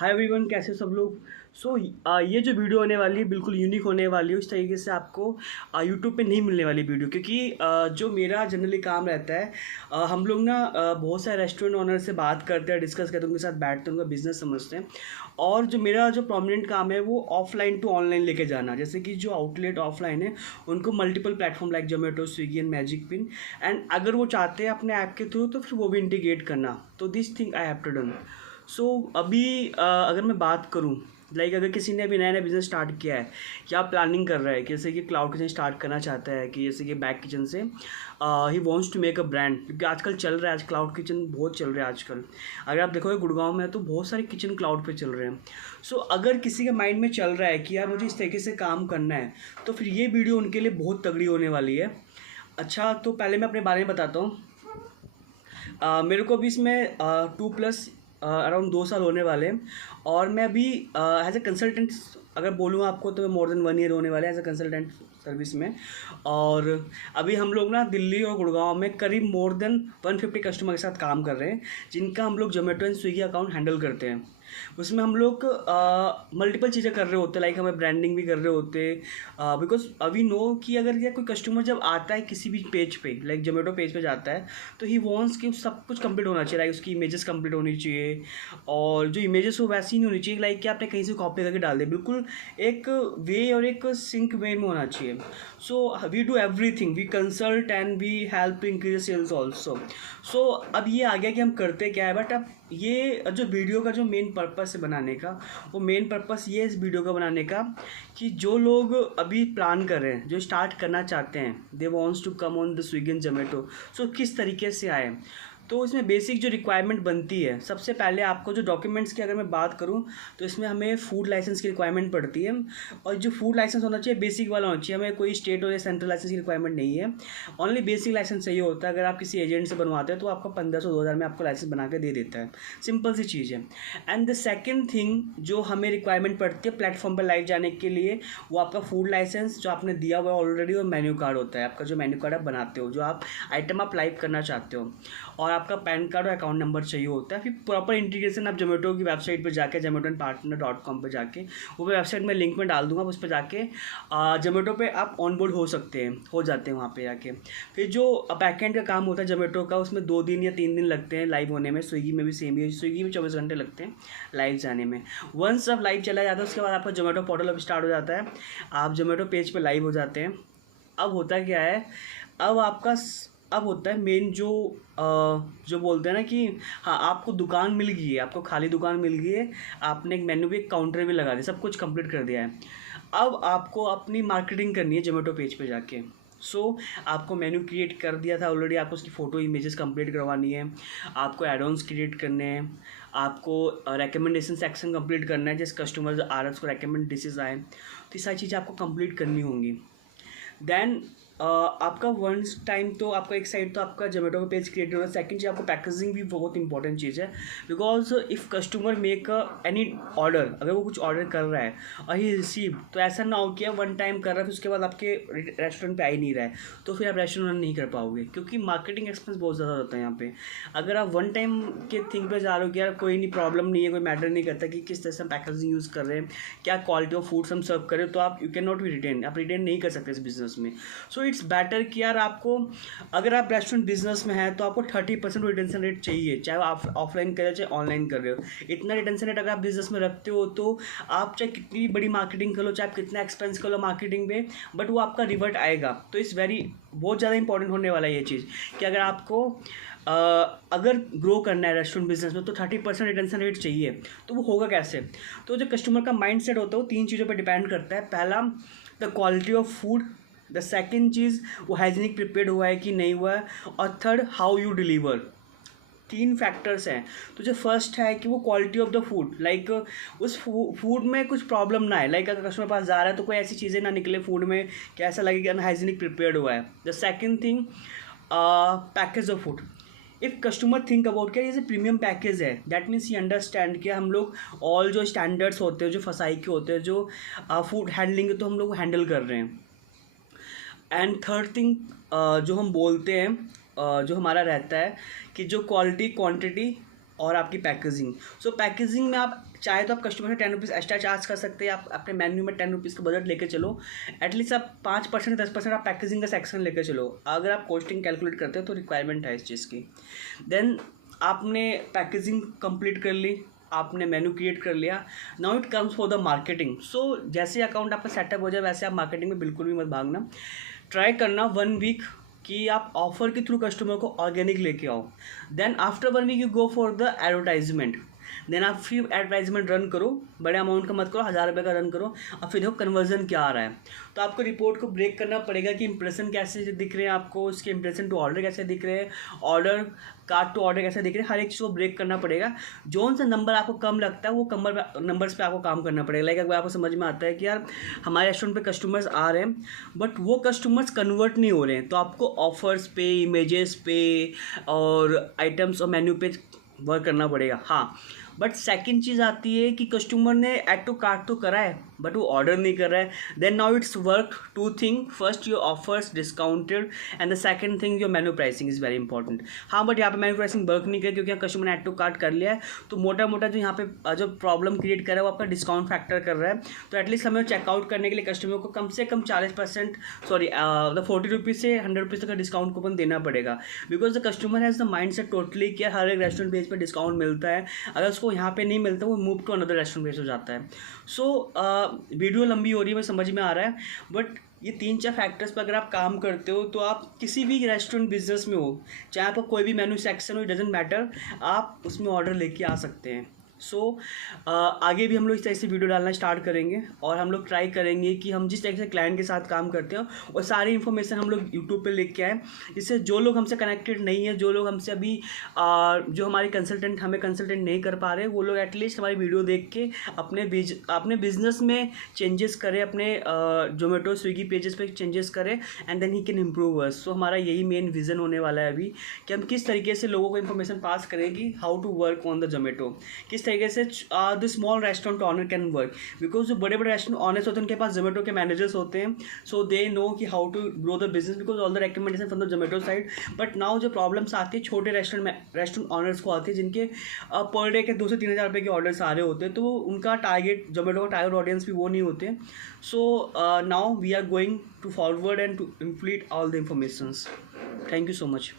Hi everyone, कैसे हो सब लोग। ये जो वीडियो होने वाली है बिल्कुल यूनिक होने वाली है। उस तरीके से आपको यूट्यूब पे नहीं मिलने वाली वीडियो, क्योंकि जो मेरा जनरली काम रहता है, हम लोग ना बहुत सारे रेस्टोरेंट ओनर से बात करते हैं, डिस्कस करते हैं, उनके साथ बैठते हैं, उनका बिजनेस समझते हैं। और जो मेरा जो प्रोमिनेंट काम है वो ऑफलाइन टू ऑनलाइन लेके जाना। जैसे कि जो आउटलेट ऑफलाइन है उनको multiple platform like Zomato, Swiggy and magic pin, and अगर वो चाहते हैं अपने ऐप के थ्रू तो फिर वो भी इंटीग्रेट करना। तो this thing I have to done. अभी अगर मैं बात करूँ, अगर किसी ने अभी नया नया बिज़नेस स्टार्ट किया है या प्लानिंग कर रहा है, जैसे कि क्लाउड किचन स्टार्ट करना चाहता है, कि जैसे कि बैक किचन से ही wants to make a brand, क्योंकि आजकल चल रहा है, आज क्लाउड किचन बहुत चल रहा है आजकल। अगर आप देखोगे गुड़गांव में तो बहुत सारे किचन क्लाउड पे चल रहे हैं। अगर किसी के माइंड में चल रहा है कि यार मुझे इस तरीके से काम करना है, तो फिर ये वीडियो उनके लिए बहुत तगड़ी होने वाली है। अच्छा, तो पहले मैं अपने बारे में बताता हूँ। मेरे को अभी इसमें 2+ अराउंड 2 साल होने वाले हैं। और मैं अभी एज ए कंसल्टेंट अगर बोलूँ आपको तो मोर देन 1 ईयर होने वाले हैं एज ए कंसल्टेंट सर्विस में। और अभी हम लोग ना दिल्ली और गुड़गांव में करीब मोर देन 150 कस्टमर के साथ काम कर रहे हैं, जिनका हम लोग Zomato and Swiggy account handle करते हैं। उसमें हम लोग मल्टीपल चीज़ें कर रहे होते हैं, लाइक हमें ब्रांडिंग भी कर रहे होते हैं, बिकॉज अभी नो कि अगर या कोई कस्टमर जब आता है किसी भी पेज पे, लाइक जोमेटो पेज पे जाता है, तो ही वॉन्ट्स कि सब कुछ कंप्लीट होना चाहिए। लाइक उसकी इमेजेस कंप्लीट होनी चाहिए, और जो इमेजेस हो वैसी नहीं होनी चाहिए लाइक कि आपने कहीं से कॉपी करके डाल दे। बिल्कुल एक वे और एक सिंक वे में होना चाहिए। We do everything, we consult and we help increase sales also. अब ये आ गया कि हम करते क्या है। बट अब ये जो वीडियो का जो मेन पर्पस है बनाने का, वो मेन पर्पस ये है इस वीडियो का बनाने का कि जो लोग अभी प्लान कर रहे हैं, जो स्टार्ट करना चाहते हैं, they wants to come on the Swiggy and Zomato, किस तरीके से आए। तो इसमें बेसिक जो रिक्वायरमेंट बनती है, सबसे पहले आपको जो डॉक्यूमेंट्स की अगर मैं बात करूं तो इसमें हमें फूड लाइसेंस की रिक्वायरमेंट पड़ती है। और जो फूड लाइसेंस होना चाहिए बेसिक वाला होना चाहिए, हमें कोई स्टेट और सेंट्रल लाइसेंस की रिक्वायरमेंट नहीं है। ओनली बेसिक लाइसेंस चाहिए होता है। अगर आप किसी एजेंट से बनवाते हैं तो आपको 1500-2000 में आपको लाइसेंस बना के दे देता है। सिंपल सी चीज़ है। एंड द सेकेंड थिंग जो हमें रिक्वायरमेंट पड़ती है प्लेटफॉर्म पर लाइव जाने के लिए, वो आपका फूड लाइसेंस जो आपने दिया हुआ है ऑलरेडी, और मेन्यू कार्ड होता है आपका, जो मेन्यू कार्ड आप बनाते हो, जो आप आइटम आप लाइव करना चाहते हो, और आपका पैन कार्ड और अकाउंट नंबर चाहिए होता है। फिर प्रॉपर इंटीग्रेशन आप जोमेटो की वेबसाइट पर जाके, zomato&partner.com पर जाके, वो वेबसाइट में लिंक में डाल दूंगा, उस पर जाके जोमेटो पे आप ऑन बोर्ड हो सकते हैं, हो जाते हैं वहाँ पे जाके। फिर जो बैकएंड का काम होता है जोमेटो का, उसमें 2 दिन या 3 दिन लगते हैं लाइव होने में। स्विगी में भी सेम ही है, स्विगी में 24 घंटे लगते हैं लाइव जाने में। वंस अब लाइव चला जाता है उसके बाद आपका जोमेटो पोर्टल अब स्टार्ट हो जाता है, आप जोमेटो पेज पर लाइव हो जाते हैं। अब होता क्या है, अब होता है मेन जो बोलते हैं ना कि हाँ आपको दुकान मिल गई है, आपको खाली दुकान मिल गई है, आपने एक मेन्यू भी, एक काउंटर भी लगा दिया, सब कुछ कंप्लीट कर दिया है। अब आपको अपनी मार्केटिंग करनी है जोमेटो पेज पे जाके। आपको मेन्यू क्रिएट कर दिया था ऑलरेडी, आपको उसकी फ़ोटो इमेजेस कंप्लीट करवानी है, आपको एड ऑन्स क्रिएट करने हैं, आपको रिकमेंडेशन सेक्शन कंप्लीट करना है, जिस कस्टमर आ रहा है उसको रिकमेंड डिशेज आए, तो ये सारी चीज़ें आपको कंप्लीट करनी होंगी। देन आपका वंस टाइम तो आपका एक साइड तो आपका जोमेटो का पेज क्रिएट होगा। सेकंड चीज़ आपको पैकेजिंग भी बहुत इंपॉर्टेंट चीज़ है, because if customer make any order, अगर वो कुछ ऑर्डर कर रहा है और ही रिसीव, तो ऐसा ना हो कि वन टाइम कर रहा है फिर उसके बाद आपके रेस्टोरेंट पे आ ही नहीं रहा है, तो फिर आप रेस्टोरेंट रन नहीं कर पाओगे, क्योंकि मार्केटिंग एक्सपेंस बहुत ज़्यादा होता है यहाँ पे। अगर आप वन टाइम के थिंग पे जा रहे हो कि यार कोई नहीं, प्रॉब्लम नहीं है, कोई मैटर नहीं करता कि किस तरह से हम पैकेजिंग यूज़ कर रहे हैं, क्या क्वालिटी ऑफ फूड्स हम सर्व कर रहे हैं, तो आप you can not be retain, आप रिटेन नहीं कर सकते इस बिज़नेस में। इट्स बेटर कि यार आपको, अगर आप रेस्टोरेंट बिजनेस में हैं तो आपको 30% रिटेंशन रेट चाहिए, चाहे आप ऑफलाइन कर रहे हो चाहे ऑनलाइन कर रहे हो। इतना रिटेंशन रेट अगर आप बिजनेस में रखते हो तो आप चाहे कितनी बड़ी मार्केटिंग कर लो, चाहे आप कितना एक्सपेंस कर लो मार्केटिंग पे, बट वो आपका रिवर्ट आएगा। तो इट्स बहुत ज़्यादा इंपॉर्टेंट होने वाला है ये चीज़ कि अगर आपको अगर ग्रो करना है रेस्टोरेंट बिजनेस में तो 30% रिटेंशन रेट चाहिए। तो वो होगा कैसे, तो जो कस्टमर का माइंड सेट होता है वो 3 चीज़ों पर डिपेंड करता है। पहला, the quality of food, the second चीज़ वो हाइजीनिक प्रिपेयर्ड हुआ है कि नहीं हुआ है, और third how you deliver. 3 factors हैं। तो जो फर्स्ट है कि वो quality of the food, like उस फूड में कुछ प्रॉब्लम ना है, लाइक अगर कस्टमर पास जा रहा है तो कोई ऐसी चीज़ें ना निकले फूड में कि ऐसा लगे कि अनहाइजीनिक प्रिपेयर्ड हुआ है। The second thing, package of food. If customer think about क्या ये प्रीमियम पैकेज है, दैट मीन्स ये अंडरस्टैंड कि हम लोग ऑल जो स्टैंडर्ड्स होते हैं, जो फसाई के होते हैं, जो फूड हैंडलिंग, तो हम लोग हैंडल कर रहे हैं। एंड थर्ड थिंग जो हम बोलते हैं, जो हमारा रहता है कि जो क्वालिटी, क्वांटिटी और आपकी पैकेजिंग। पैकेजिंग में आप चाहे तो आप कस्टमर से 10 रुपीज़ एक्स्ट्रा चार्ज कर सकते हैं, आप अपने मेन्यू में 10 रुपीज़ का बजट लेके चलो, एटलीस्ट आप 5% 10% आप पैकेजिंग का सेक्शन लेके चलो। अगर आप कॉस्टिंग कैलकुलेट करते हो तो रिक्वायरमेंट है इस चीज़ की। देन आपने पैकेजिंग कंप्लीट कर ली, आपने मेन्यू क्रिएट कर लिया, now it comes for the marketing. So जैसे अकाउंट आपका सेटअप हो जाए वैसे आप मार्केटिंग में बिल्कुल भी मत भागना, ट्राई करना 1 वीक कि आप ऑफर के थ्रू कस्टमर को ऑर्गेनिक लेके आओ। Then after 1 week you go for the advertisement. Then आप फिर एडवर्टाइजमेंट रन करो, बड़े अमाउंट का मत करो, 1000 रुपये का रन करो, और फिर देखो कन्वर्जन क्या आ रहा है। तो आपको रिपोर्ट को ब्रेक करना पड़ेगा कि इंप्रेशन कैसे दिख रहे हैं आपको, उसके इंप्रेशन टू ऑर्डर कैसे दिख रहे हैं, ऑर्डर कार्ड टू ऑर्डर कैसे दिख रहे हैं, हर एक चीज़ को ब्रेक करना पड़ेगा। जोन सा नंबर आपको कम लगता है वो नंबर्स पे आपको काम करना पड़ेगा। लाइक अगर आपको समझ में आता है कि यार हमारे रेस्टोरेंट पे कस्टमर्स आ रहे हैं बट वो कस्टमर्स कन्वर्ट नहीं हो रहे हैं, तो आपको ऑफर्स पे, इमेजेस पे और आइटम्स और मेन्यू पे वर्क करना पड़ेगा। हाँ, बट सेकंड चीज़ आती है कि कस्टमर ने ऐड टू कार्ट तो करा है बट वो ऑर्डर नहीं कर रहा है। Then now it's work 2 thing, first your offers discounted and the second thing your menu pricing is very important. हाँ, बट यहाँ पे मेन्यू प्राइसिंग वर्क नहीं करे क्योंकि कस्टमर ने ऐड टू कार्ट कर लिया है, तो मोटा मोटा जो यहाँ पे जो प्रॉब्लम क्रिएट कर रहा है वो आपका डिस्काउंट फैक्टर कर रहा है। तो एटलीस्ट हमें चेकआउट करने के लिए कस्टमर को कम से कम 40% मतलब 40 रुपीज़ से 100 रुपीज़ तक का डिस्काउंट कूपन देना पड़ेगा, because the customer has the mind set totally कि हर एक रेस्टोरेंट पेज पर डिस्काउंट मिलता है, अगर उसको यहाँ पे नहीं मिलता वो move to another restaurant page हो जाता है। सो वीडियो लंबी हो रही है, मैं समझ में आ रहा है, बट ये 3-4 फैक्टर्स पर अगर आप काम करते हो तो आप किसी भी रेस्टोरेंट बिजनेस में हो, चाहे आपका कोई भी मेन्यू सेक्शन हो, इट डजेंट मैटर, आप उसमें ऑर्डर लेके आ सकते हैं। सो आगे भी हम लोग इस तरह से वीडियो डालना स्टार्ट करेंगे और हम लोग ट्राई करेंगे कि हम जिस तरह से क्लाइंट के साथ काम करते हैं और सारी इन्फॉर्मेशन हम लोग यूट्यूब पे लेके आए, जिससे जो लोग हमसे कनेक्टेड नहीं है, जो लोग हमसे अभी जो हमारे कंसल्टेंट हमें कंसल्टेंट नहीं कर पा रहे, वो लोग एटलीस्ट हमारी वीडियो देख के अपने बिजनेस में चेंजेस करें, अपने जोमेटो स्विगी पेजेस पे चेंजेस करें and then he can improve us. So हमारा यही मेन विजन होने वाला है अभी कि हम किस तरीके से लोगों को इन्फॉर्मेशन पास करें कि how to work on the Zomato, किस तरीके से the small restaurant owner can work, because जो बड़े बड़े रेस्टोरेंट ऑनर्स होते हैं उनके पास जोमेटो के मैनेजर्स होते हैं, सो दे नो कि how to grow the business because all the recommendation from the Zomato side. But now जो प्रॉब्लम्स आती है छोटे रेस्टोरेंट ऑनर्स को आती है, जिनके पर डे के 2 से 3 हज़ार रुपये के ऑर्डर्स आ रहे होते हैं, तो उनका टारगेट जोमेटो का टारगेट ऑडियंस भी वो नहीं होते। So now we are going to forward and to complete all the informations. Thank you so much.